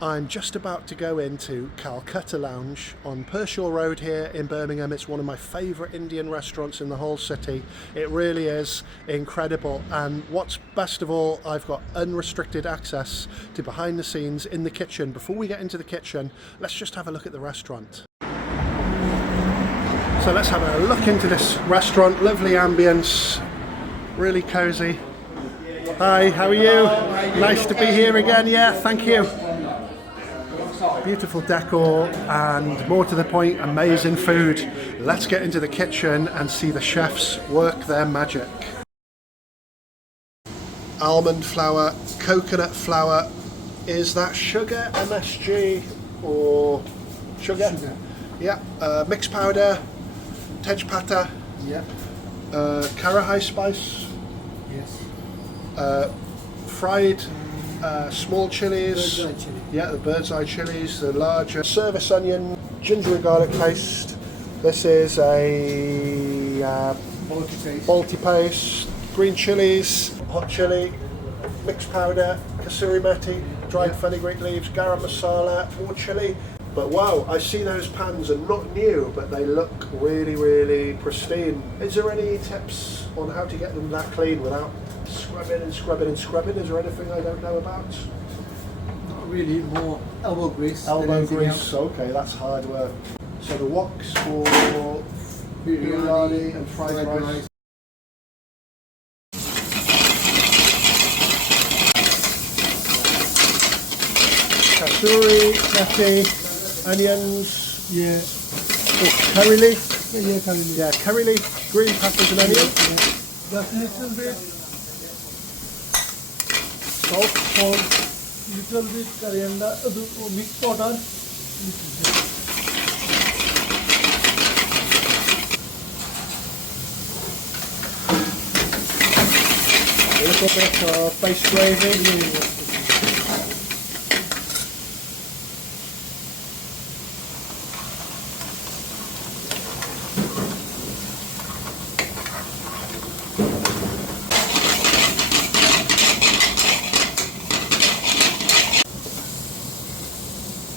I'm just about to go into Kolkata Lounge on Pershore Road here in Birmingham. It's one of my favourite Indian restaurants in the whole city. It really is incredible, and what's best of all, I've got unrestricted access to behind the scenes in the kitchen. Before we get into the kitchen, let's just have a look at the restaurant. So let's have a look into this restaurant. Lovely ambience, really cosy. Hi, how are you? Nice to be here again. Yeah, thank you. Beautiful decor and, more to the point, amazing food. Let's get into the kitchen and see the chefs work their magic. Almond flour, coconut flour. Is that sugar, MSG, or sugar? Sugar. Yeah. Mixed powder, tejpata. Yeah. Karahai spice. Yes. Fried small chilies. Bird's eye chili. Yeah, the bird's eye chilies, the larger. Service onion, ginger and garlic paste. This is a balti paste. Green chilies, hot chili, mixed powder, kasuri methi, dried fenugreek leaves, garam masala, more chili. But wow, I see those pans are not new, but they look really, really pristine. Is there any tips on how to get them that clean without scrubbing and scrubbing and scrubbing? Is there anything I don't know about? Not really, more elbow grease. Elbow grease, okay, that's hard work. So the woks for biryani and fried rice. Kasuri, methi, onions. Yeah. Oh, curry leaf. Yeah, curry leaf. Yeah, curry leaf, green peppers and onions. Yeah. Just a little bit. Salt. Little bit coriander, mixed powder. A little bit of base gravy.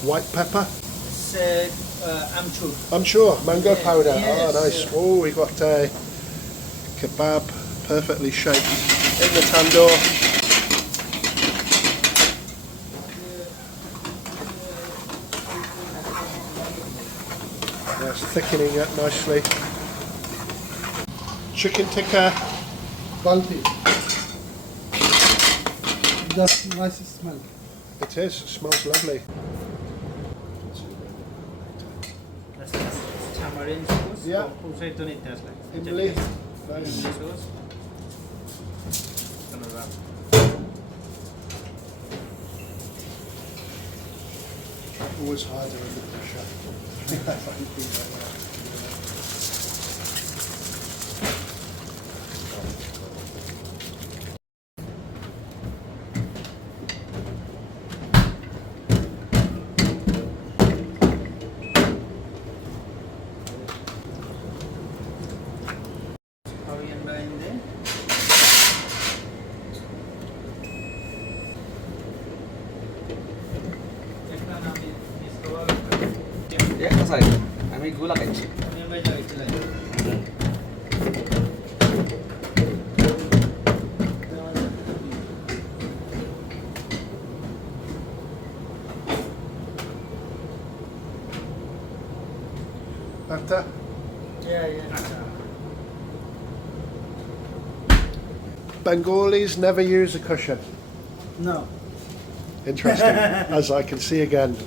White pepper. It's amchur. Amchur, mango powder. Yes, Oh, nice. yeah. Oh, we got a kebab perfectly shaped in the tandoor. Yes, thickening it nicely. Chicken tikka. Quality. Just nice smell. It is. It smells lovely. Tamarind sauce. Yeah. Imli. Nice. Sauce. Always harder under pressure. Coriander in there. एकच आहे आम्ही गुला खायची After. Yeah. Bengalis never use a cushion. No. Interesting, as I can see again.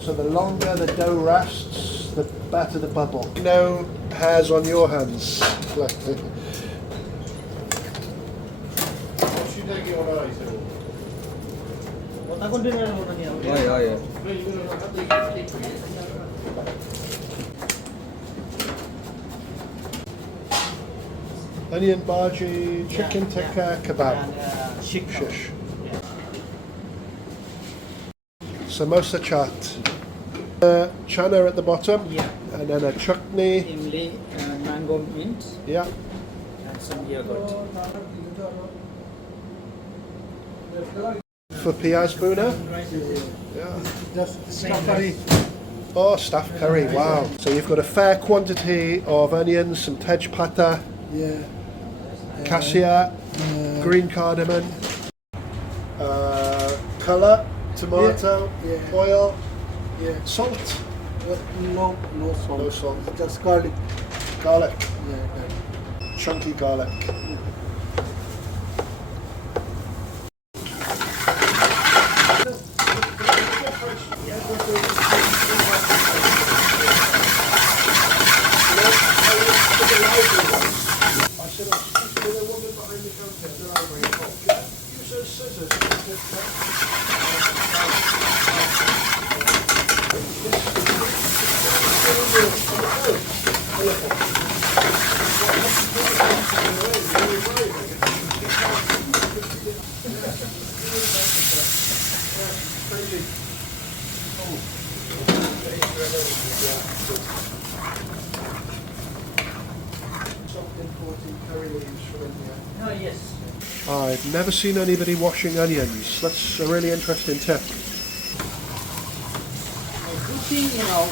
So the longer the dough rests, the better the bubble. No hairs on your hands. हय Onion bhaji, chicken tikka, kebab. Shish. Samosa chaat. Chana at the bottom, Yeah. and then a chutney. Imli, mango mango mint Yeah. and some yogurt. For Piaz Buna? Yeah. Just stuff curry. Oh, stuffed curry, wow. So you've got a fair quantity of onions, some tej pata, Yeah. cassia, green cardamom, colour, tomato, Yeah. oil, Yeah. salt, No salt. no salt, Just garlic. garlic, Yeah. chunky garlic. I said I'll speak to the woman behind the counter. I don't know where you're from. Yeah, use those scissors. Stop importing curry leaves from India. Oh yes. I've never seen anybody washing onions. That's a really interesting tip. Good thing, you know.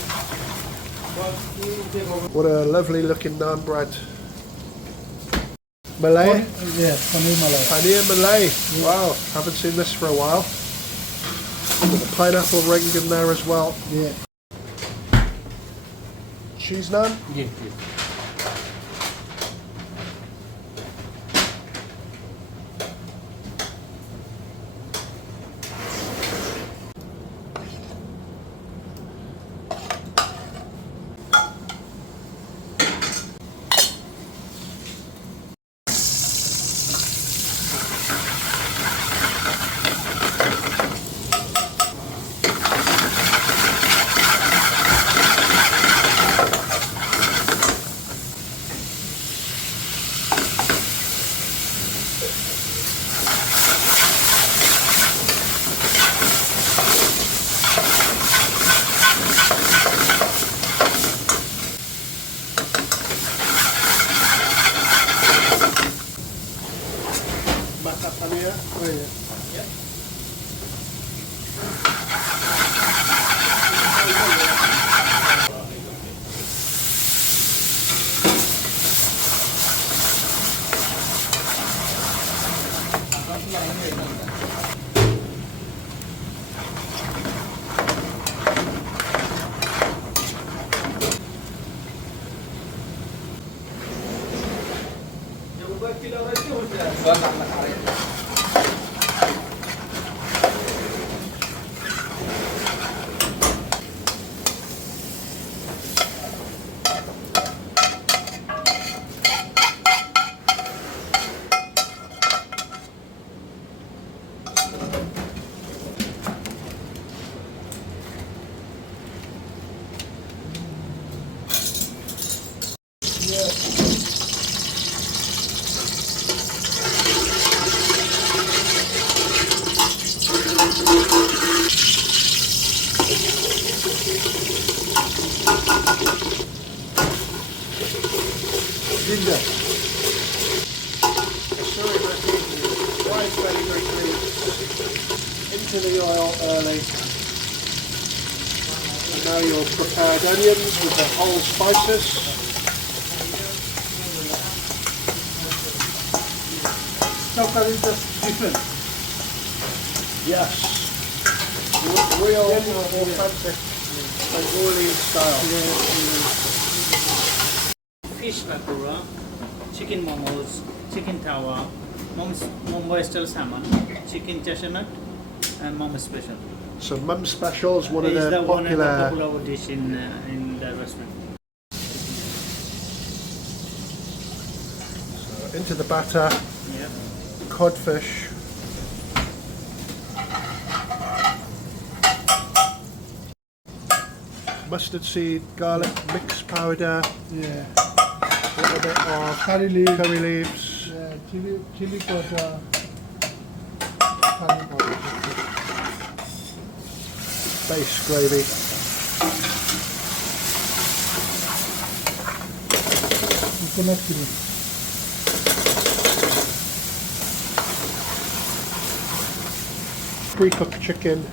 But you take over. What a lovely looking naan bread. Malay? Yeah, paneer malai. Paneer Malay. Wow, haven't seen this for a while. With a pineapple ring in there as well. Yeah. Cheese naan? Yeah. Mata paneer. Oh yeah. Ginger. Sorry, Matthew. Fried fenugreek leaves into the oil early. And now your prepared onions with the whole spices. Stuff curry is just different. Yes. Real, authentic, Mongolian style. Fish pakora, chicken momos, chicken tawa, Mumbai style salmon, chicken chestnut, and mom special. So Mum Special is one of It's the one of the popular. popular dish in the restaurant. Into the batter, Yeah. codfish. Mustard seed, garlic mix powder, Yeah. a little bit of Curry leaf. curry leaves, Yeah. Chili powder. Curry powder. base gravy. coconut chili. Pre-cooked chicken.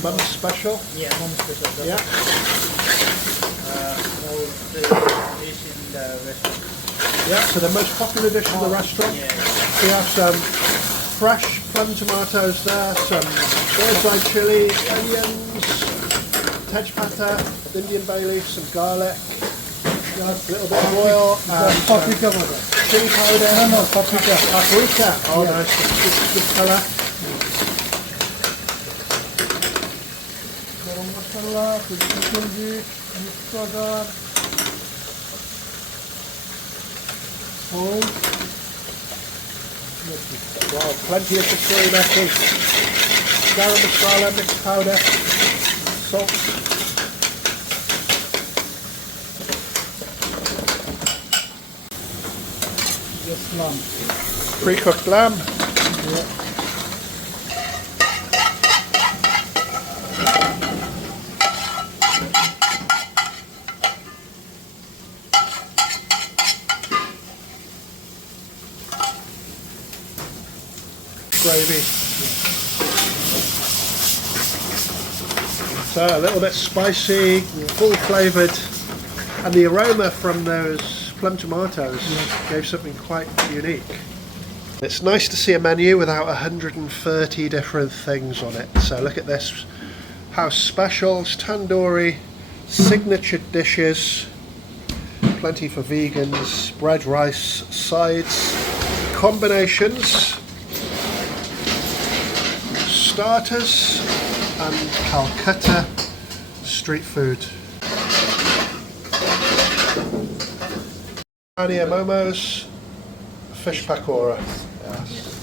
Mum's special. Yeah, mom special. Yeah. More dish in the restaurant. Yeah, so the most popular dish in the restaurant. Yeah. We have some fresh plum tomatoes there, some bird's eye chili, onions, tejpata, Indian bay leaf, some garlic, a little bit of oil, and some Paprika powder. chili powder. No, paprika. Paprika. Oh, Yeah. nice. Good colour. Garam masala, vegetable bit, mixed powder, salt. Wow, plenty of kasuri methi. Garam masala, mixed powder, salt. Just lamb. Pre-cooked lamb. Yeah. Gravy. So a little bit spicy, full flavoured, and the aroma from those plum tomatoes gave something quite unique. It's nice to see a menu without 130 different things on it. So look at this: house specials, tandoori, signature dishes, plenty for vegans, bread, rice, sides, combinations, starters, and Calcutta street food. Ania momos, fish pakora. Yes.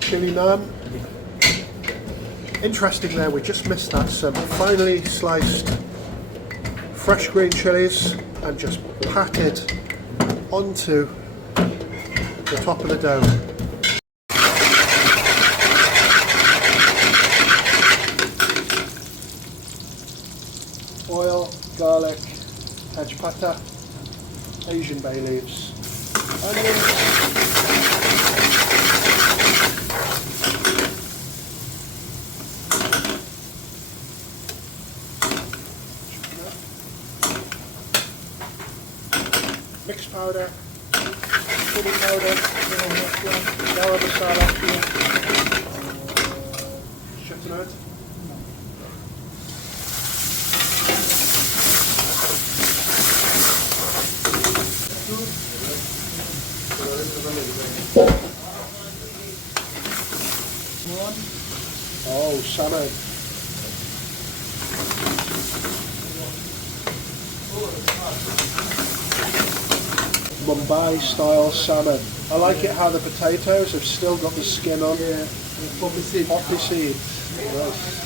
Chili naan. Interesting there, we just missed that, some finely sliced fresh green chilies and just patted onto the top of the dough. Oil, garlic, tejpata, Asian bay leaves, onions, mixed powder, chili powder, garam masala, chutney. Oh, salmon. Mumbai style salmon. I like it how the potatoes have still got the skin on. Yeah. Poppy seed. Poppy seed. Nice.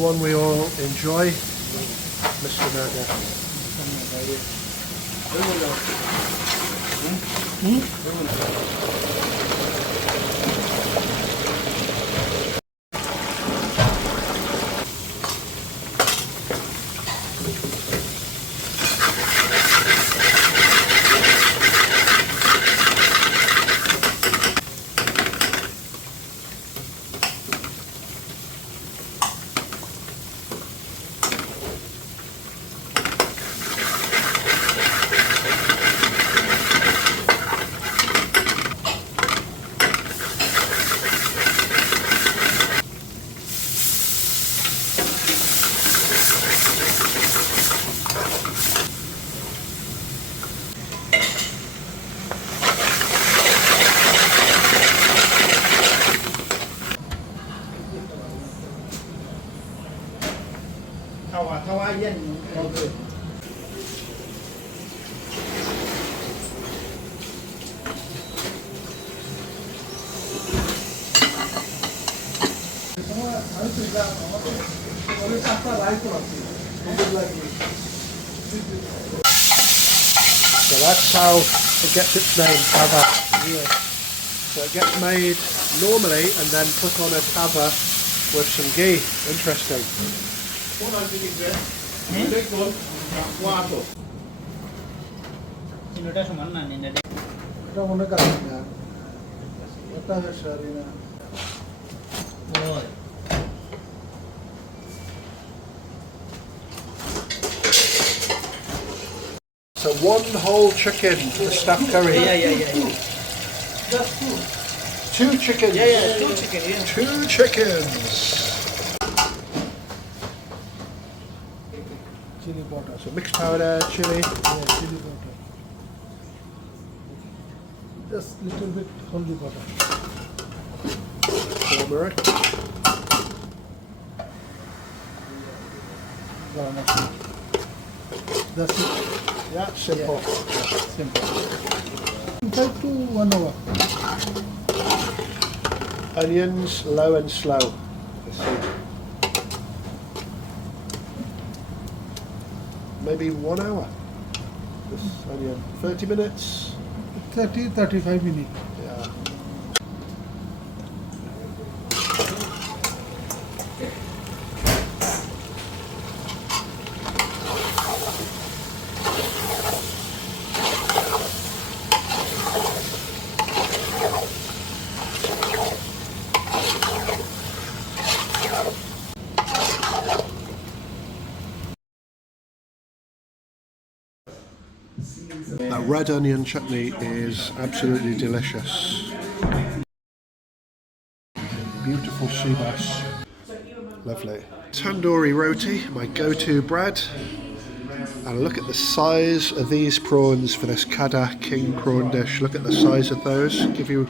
One we all enjoy, Mr. Naga. So that's how it gets its name, tava. So it gets made normally and then put on a tava with some ghee. Interesting. তিনটা সমান না নিন এটা এটা মনে করেন না এটা সরি না ওই So one whole chicken for the stuffed curry. yeah. just two. Two chickens. Yeah, two chicken, yeah. Two chickens. Chili powder. So mixed powder, chili. Yeah, chili powder. Just little bit holy powder. Turmeric. Garam masala. That's it. Yeah, simple. Simple. 5 to 1 hour. Onions, low and slow. Let's see. Maybe 1 hour. This onion. 30 minutes. 30-35 minutes. Yeah. That red onion chutney is absolutely delicious. Beautiful sea bass. Lovely. Tandoori roti, my go-to bread. And look at the size of these prawns for this Kada king prawn dish. Look at the size of those. Give you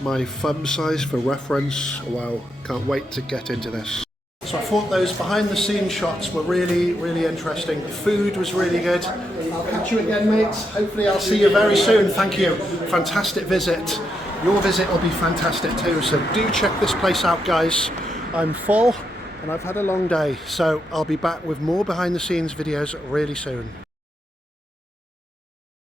my thumb size for reference. Wow, can't wait to get into this. So I thought those behind the scenes shots were really interesting. The food was really good. I'll catch you again, mates. Hopefully I'll see you very soon. Thank you. Fantastic visit. Your visit will be fantastic too. So do check this place out, guys. I'm full and I've had a long day. So I'll be back with more behind the scenes videos really soon.